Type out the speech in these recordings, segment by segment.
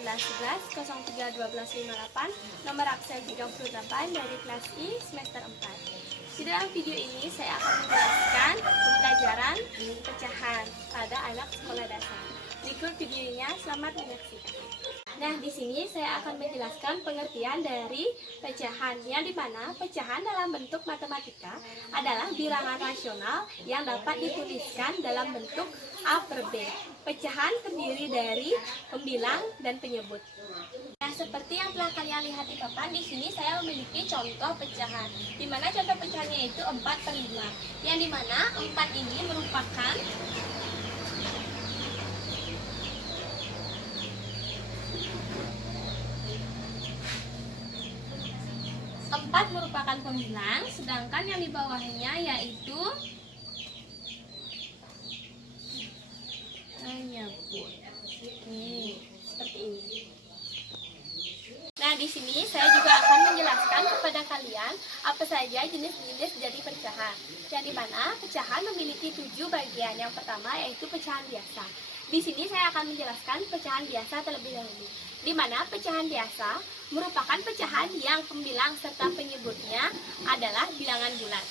1911 03 12 58, nomor absen 38 dari kelas I semester 4. Di dalam video ini saya akan menjelaskan pembelajaran pecahan pada anak sekolah dasar. Berikut videonya, selamat menyaksikan. Nah, di sini saya akan menjelaskan pengertian dari pecahan, yang dimana pecahan dalam bentuk matematika adalah bilangan rasional yang dapat dituliskan dalam bentuk A per B. Pecahan terdiri dari pembilang dan penyebut. Nah, seperti yang telah kalian lihat di papan, di sini saya memiliki contoh pecahan, di mana contoh pecahannya itu 4 per 5, yang dimana 4 ini merupakan pembilang, sedangkan yang di bawahnya yaitu penyebut. Seperti ini. Nah, di sini saya juga akan menjelaskan kepada kalian apa saja jenis-jenis dari pecahan. Yang dimana pecahan memiliki 7 bagian. Yang pertama yaitu pecahan biasa. Di sini saya akan menjelaskan pecahan biasa terlebih dahulu. Di mana pecahan biasa merupakan pecahan yang pembilang serta penyebutnya adalah bilangan bulat.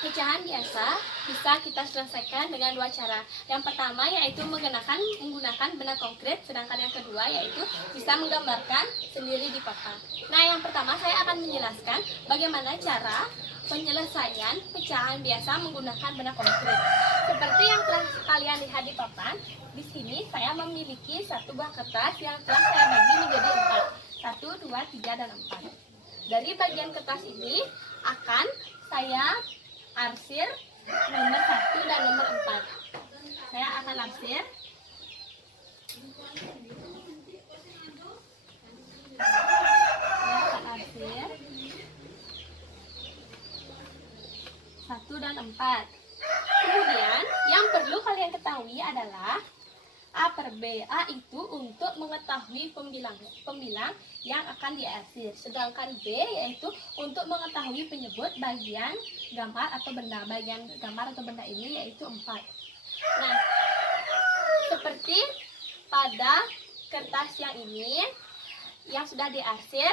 Pecahan biasa bisa kita selesaikan dengan 2 cara. Yang pertama yaitu menggunakan benda konkret, sedangkan yang kedua yaitu bisa menggambarkan sendiri di papan. Nah, yang pertama saya akan menjelaskan bagaimana cara penyelesaian pecahan biasa menggunakan benda konkret. Seperti yang telah kalian lihat di papan, di sini saya memiliki 1 buah kertas yang telah saya bagi menjadi 4. 1, 2, 3, dan 4. Dari bagian kertas ini akan saya arsir nomor 1 dan nomor 4. Saya akan arsir. Saya akan arsir 1 dan 4. Kemudian yang perlu kalian ketahui adalah A per B. A itu untuk mengetahui pembilang yang akan diarsir. Sedangkan B yaitu untuk mengetahui penyebut bagian gambar atau benda. Bagian gambar atau benda ini yaitu 4. Nah, seperti pada kertas yang ini yang sudah diarsir,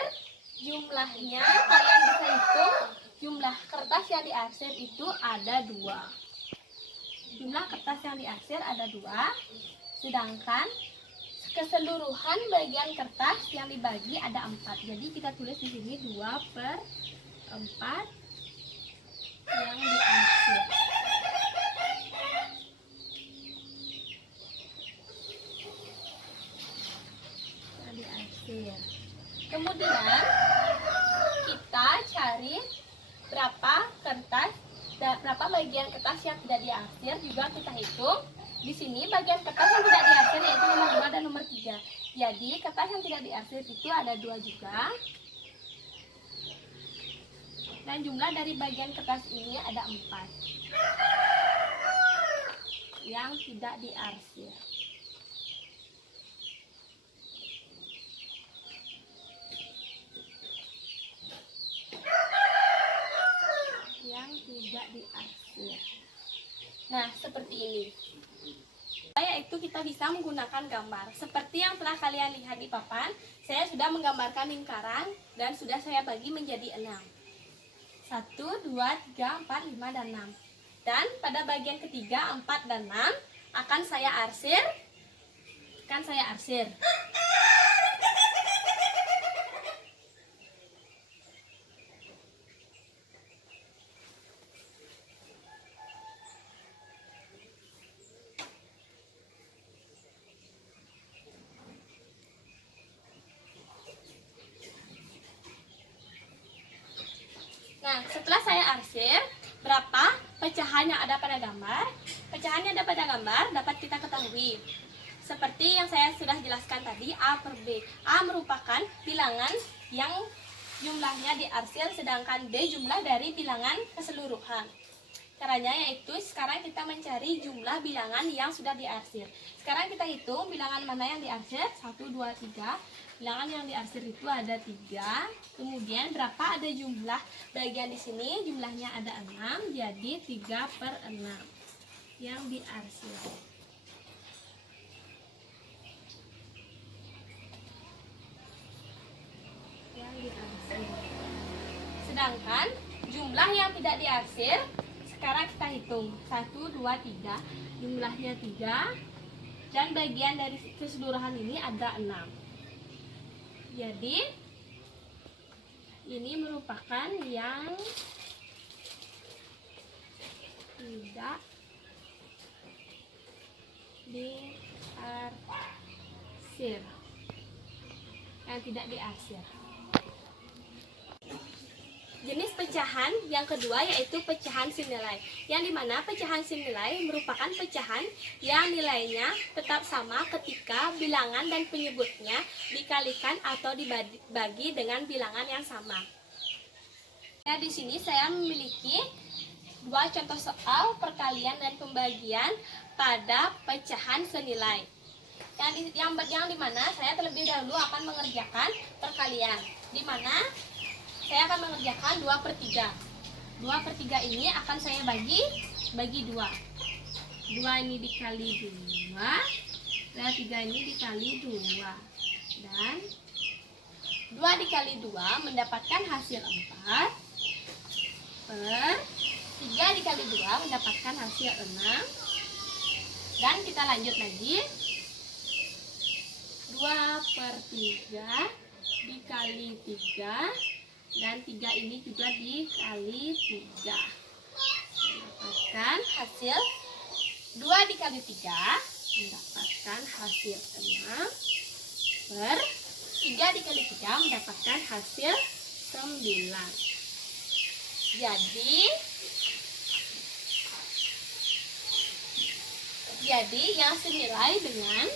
jumlahnya kalian bisa hitung. Jumlah kertas yang diarsir itu ada 2. Jumlah kertas yang diarsir ada 2. Sedangkan keseluruhan bagian kertas yang dibagi ada 4. Jadi kita tulis di sini 2 per 4 yang diarsir. Kemudian kita cari berapa bagian kertas yang tidak diarsir, juga kita hitung. Di sini bagian kertas yang tidak diarsir yaitu nomor 2 dan nomor 3. Jadi kertas yang tidak diarsir itu ada 2 juga. Dan jumlah dari bagian kertas ini ada 4 yang tidak diarsir. Nah, seperti ini. Yaitu kita bisa menggunakan gambar. Seperti yang telah kalian lihat di papan, saya sudah menggambarkan lingkaran dan sudah saya bagi menjadi 6. 1, 2, 3, 4, 5, dan 6. Dan pada bagian ketiga 4 dan 6 akan saya arsir. Nah, setelah saya arsir, berapa pecahan yang ada pada gambar? Pecahan yang ada pada gambar dapat kita ketahui. Seperti yang saya sudah jelaskan tadi, A per B. A merupakan bilangan yang jumlahnya diarsir, sedangkan B jumlah dari bilangan keseluruhan. Caranya yaitu sekarang kita mencari jumlah bilangan yang sudah diarsir. Sekarang kita hitung bilangan mana yang diarsir. 1, 2, 3. Bilangan yang diarsir itu ada 3. Kemudian berapa ada jumlah bagian di sini? Jumlahnya ada 6. Jadi 3 per 6 yang diarsir. Sedangkan jumlah yang tidak diarsir, sekarang kita hitung. 1, 2, 3. Jumlahnya 3. Dan bagian dari keseluruhan ini ada 6. Jadi ini merupakan yang tidak diarsir. Yang tidak diarsir. Jenis pecahan yang kedua yaitu pecahan senilai, yang dimana pecahan senilai merupakan pecahan yang nilainya tetap sama ketika bilangan dan penyebutnya dikalikan atau dibagi dengan bilangan yang sama. Nah, di sini saya memiliki dua contoh soal perkalian dan pembagian pada pecahan senilai. Yang dimana saya terlebih dahulu akan mengerjakan perkalian, dimana saya akan mengerjakan 2/3. 2/3 ini akan saya bagi 2. 2 ini dikali 2, dan 3 ini dikali 2. Dan 2 dikali 2 mendapatkan hasil 4. Per 3 dikali 2 mendapatkan hasil 6. Dan kita lanjut lagi. 2/3 dikali 3. Dan 3 ini juga dikali 3 mendapatkan hasil 2 dikali 3 mendapatkan hasil 6. Per 3 dikali 3 mendapatkan hasil 9. Jadi yang senilai dengan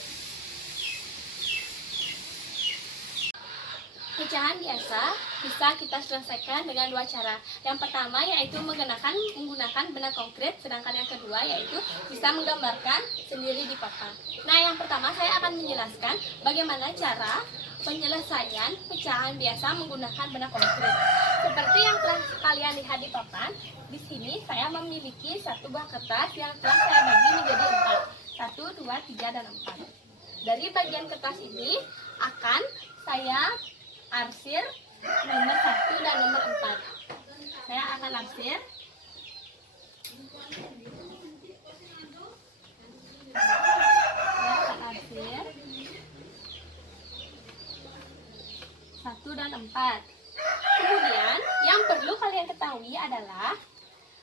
pecahan biasa bisa kita selesaikan dengan dua cara. Yang pertama yaitu menggunakan benang konkret, sedangkan yang kedua yaitu bisa menggambarkan sendiri di papan. Nah, yang pertama saya akan menjelaskan bagaimana cara penyelesaian pecahan biasa menggunakan benang konkret. Seperti yang telah kalian lihat di papan, di sini saya memiliki satu buah kertas yang telah saya bagi menjadi 4. 1, 2, 3, dan 4. Dari bagian kertas ini akan saya arsir nomor 1 dan nomor 4. Saya akan arsir. Saya akan arsir 1 dan 4. Kemudian yang perlu kalian ketahui adalah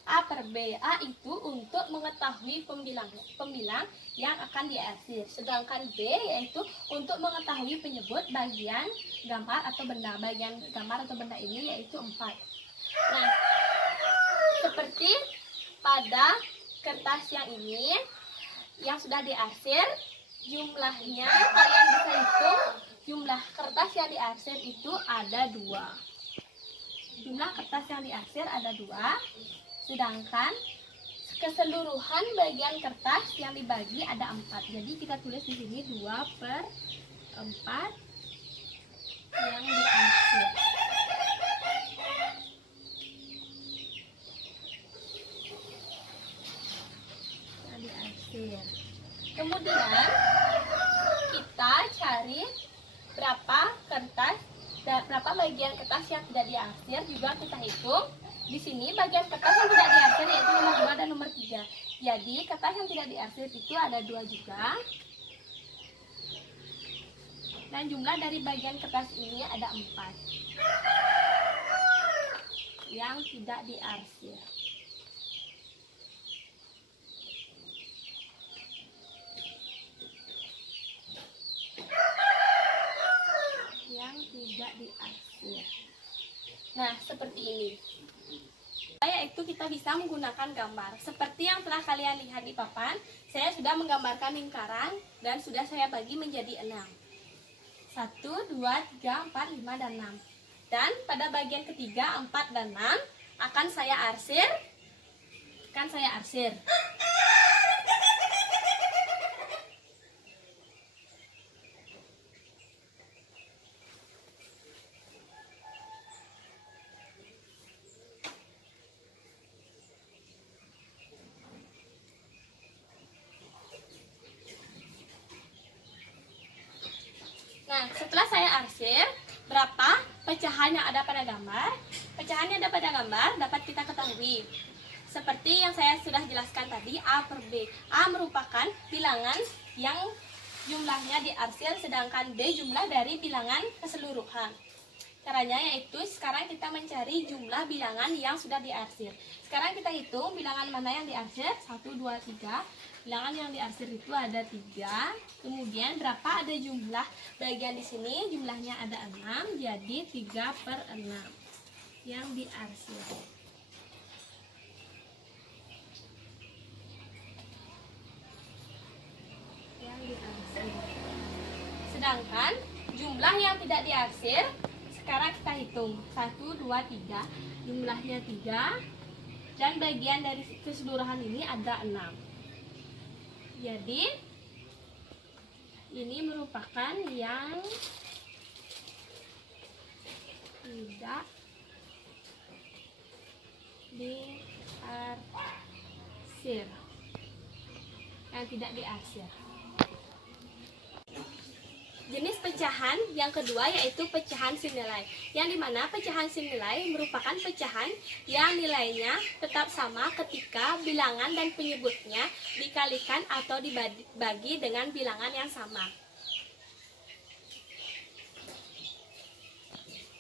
A per B. A itu untuk mengetahui pembilang yang akan diarsir. Sedangkan B yaitu untuk mengetahui penyebut bagian gambar atau benda. Bagian gambar atau benda ini yaitu 4. Nah, seperti pada kertas yang ini yang sudah diarsir, jumlahnya kalian bisa hitung. Jumlah kertas yang diarsir itu ada 2. Jumlah kertas yang diarsir ada 2. Sedangkan keseluruhan bagian kertas yang dibagi ada 4. Jadi kita tulis di sini 2/4 yang diarsir. Kemudian kita cari berapa bagian kertas yang tidak diarsir, juga kita hitung. Di sini bagian kertas yang tidak diarsir yaitu nomor 2 dan nomor 3. Jadi kertas yang tidak diarsir itu ada 2 juga. Dan jumlah dari bagian kertas ini ada 4 yang tidak diarsir. Nah, seperti ini. Yaitu kita bisa menggunakan gambar. Seperti yang telah kalian lihat di papan, saya sudah menggambarkan lingkaran dan sudah saya bagi menjadi 6. 1, 2, 3, 4, 5, dan 6. Dan pada bagian ketiga 4 dan 6 akan saya arsir. Nah, setelah saya arsir, berapa pecahan yang ada pada gambar? Pecahan yang ada pada gambar dapat kita ketahui. Seperti yang saya sudah jelaskan tadi, A per B. A merupakan bilangan yang jumlahnya diarsir, sedangkan B jumlah dari bilangan keseluruhan. Caranya yaitu sekarang kita mencari jumlah bilangan yang sudah diarsir. Sekarang kita hitung bilangan mana yang diarsir. 1, 2, 3. Bilangan yang diarsir itu ada 3. Kemudian berapa ada jumlah bagian di sini? Jumlahnya ada 6. Jadi 3 per 6 yang diarsir. Sedangkan jumlah yang tidak diarsir sekarang kita hitung. 1, 2, 3. Jumlahnya 3. Dan bagian dari keseluruhan ini ada 6. Jadi ini merupakan yang tidak diarsir. Yang tidak diarsir. Jenis pecahan yang kedua yaitu pecahan senilai, yang dimana pecahan senilai merupakan pecahan yang nilainya tetap sama ketika bilangan dan penyebutnya dikalikan atau dibagi dengan bilangan yang sama.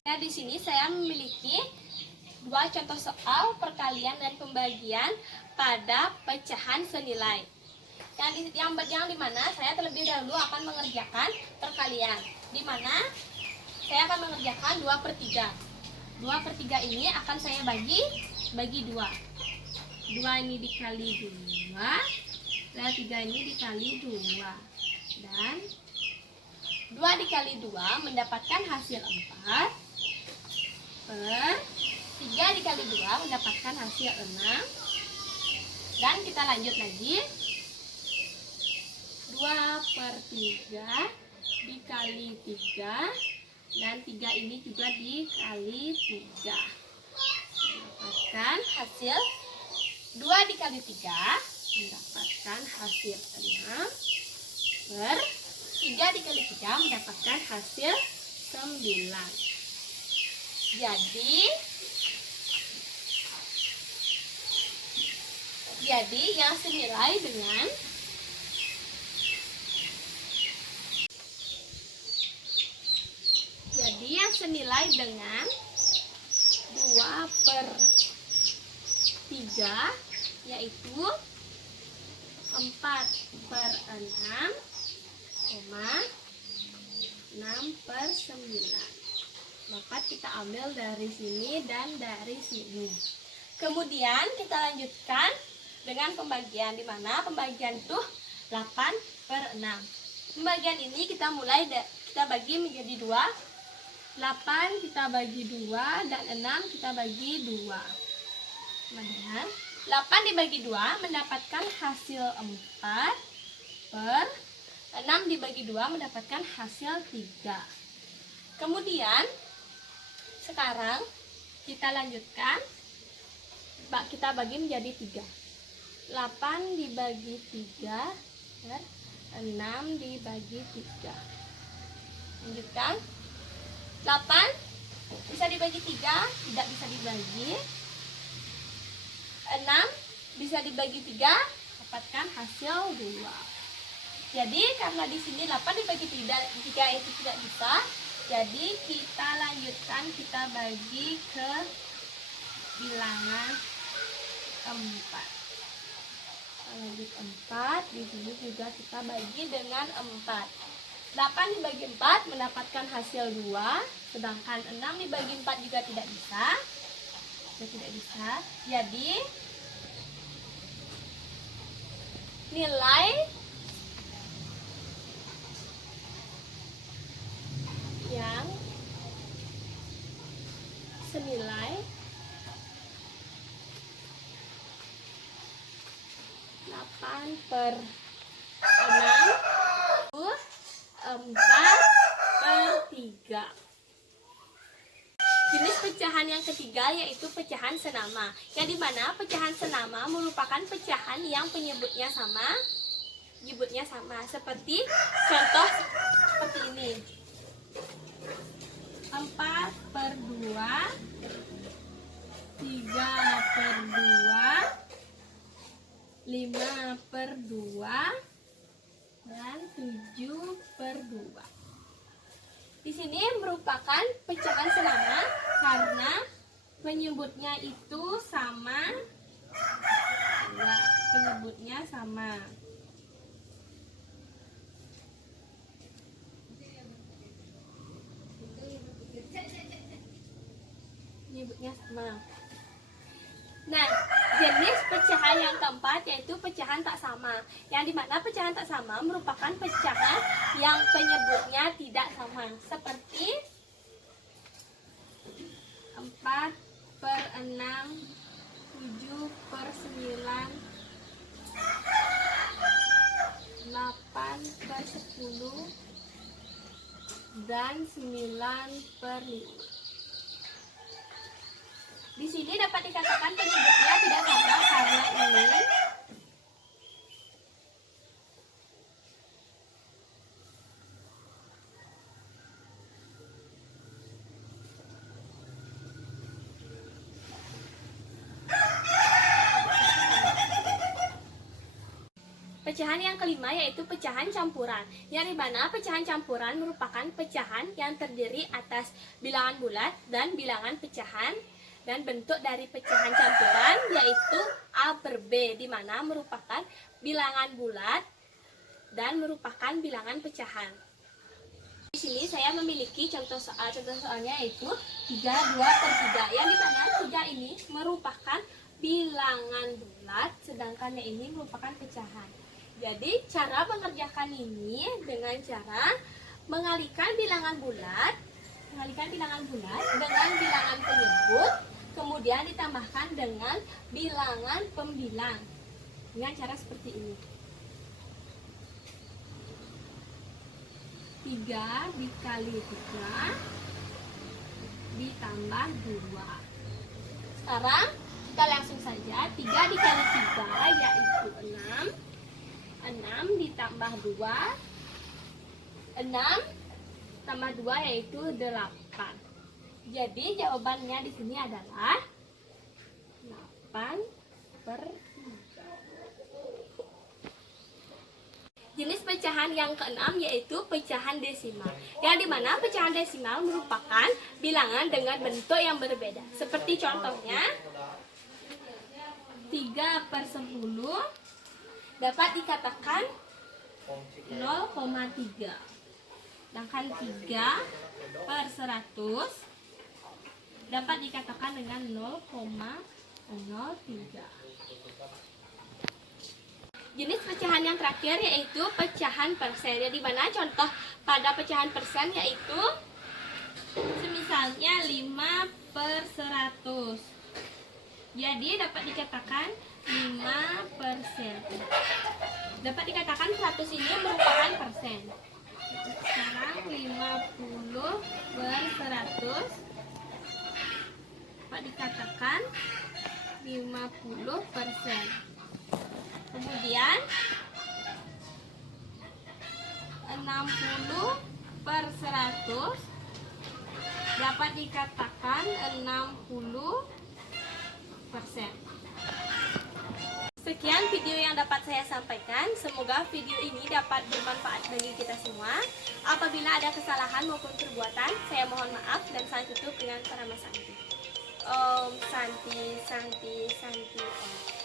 Nah, di sini saya memiliki dua contoh soal perkalian dan pembagian pada pecahan senilai. Yang dimana saya terlebih dahulu akan mengerjakan perkalian, dimana saya akan mengerjakan 2 per 3. 2 per 3 ini akan saya bagi 2. 2 ini dikali 2, dan 3 ini dikali 2. Dan 2 dikali 2 mendapatkan hasil 4, per 3 dikali 2 mendapatkan hasil 6. Dan kita lanjut lagi. 2 per 3 dikali 3, dan 3 ini juga dikali 3 mendapatkan hasil 2 dikali 3 mendapatkan hasil 6, per 3 dikali 3 mendapatkan hasil 9. Jadi yang senilai dengan senilai dengan 2 per 3 yaitu 4 per 6, 6 per 9. Dapat kita ambil dari sini dan dari sini. Kemudian kita lanjutkan dengan pembagian, di mana pembagian itu 8 per 6. Pembagian ini kita bagi menjadi 2. 8 kita bagi 2 dan 6 kita bagi 2. Kemudian 8 dibagi 2 mendapatkan hasil 4, per 6 dibagi 2 mendapatkan hasil 3. Kemudian sekarang kita lanjutkan, kita bagi menjadi 3. 8 dibagi 3 per 6 dibagi 3. Lanjutkan. 8 bisa dibagi 3, tidak bisa dibagi. 6 bisa dibagi 3, dapatkan hasil 2. Jadi karena di sini 8 dibagi 3 itu tidak bisa, jadi kita lanjutkan, kita bagi ke bilangan 4. Lanjut 4, di sini juga kita bagi dengan 4. 8 dibagi 4 mendapatkan hasil 2, sedangkan 6 dibagi 4 juga tidak bisa. Jadi nilai yang senilai 8 per 6 4 per 3. Jenis pecahan yang ketiga yaitu pecahan senama, yang dimana pecahan senama merupakan pecahan yang penyebutnya sama, seperti contoh seperti ini. 4 per 2 per 2. Di sini merupakan pecahan senama karena penyebutnya itu sama. Penyebutnya sama. Penyebutnya sama. Nah, jenis pecahan yang keempat yaitu pecahan tak sama. Yang dimana pecahan tak sama merupakan pecahan yang penyebutnya tidak sama. Seperti 4 per 6, 7 per 9, 8 per 10, dan 9 per 5. Di sini dapat dikatakan penyebutnya tidak sama karena ini pecahan yang kelima yaitu pecahan campuran. Yang dimana pecahan campuran merupakan pecahan yang terdiri atas bilangan bulat dan bilangan pecahan. Dan bentuk dari pecahan campuran yaitu A per B, di mana merupakan bilangan bulat dan merupakan bilangan pecahan. Di sini saya memiliki contoh soalnya yaitu 3, 2 per 3, yang dimana 3 ini merupakan bilangan bulat, sedangkan yang ini merupakan pecahan. Jadi cara mengerjakan ini dengan cara mengalihkan bilangan bulat dengan bilangan penyebut, kemudian ditambahkan dengan bilangan pembilang dengan cara seperti ini. 3 dikali 3 ditambah 2. Sekarang kita langsung saja. 3 dikali 3 yaitu 6. 6 ditambah 2, 6 tambah 2 yaitu 8. Jadi jawabannya di sini adalah 8 per 3. Jenis pecahan yang keenam yaitu pecahan desimal. Yang dimana pecahan desimal merupakan bilangan dengan bentuk yang berbeda. Seperti contohnya 3 per 10 dapat dikatakan 0,3. Sedangkan 3 per 100 dapat dikatakan dengan 0,03. Jenis pecahan yang terakhir yaitu pecahan persen. Di mana contoh pada pecahan persen yaitu semisalnya 5 per 100. Jadi dapat dikatakan 5%. Dapat dikatakan 100 ini merupakan persen. Sekarang 50 per 100 dapat dikatakan 50%. Kemudian 60 per 100 dapat dikatakan 60%. Sekian video yang dapat saya sampaikan. Semoga video ini dapat bermanfaat bagi kita semua. Apabila ada kesalahan maupun perbuatan, saya mohon maaf dan saya tutup dengan Parama Santi. Om Santi Santi Santi Om.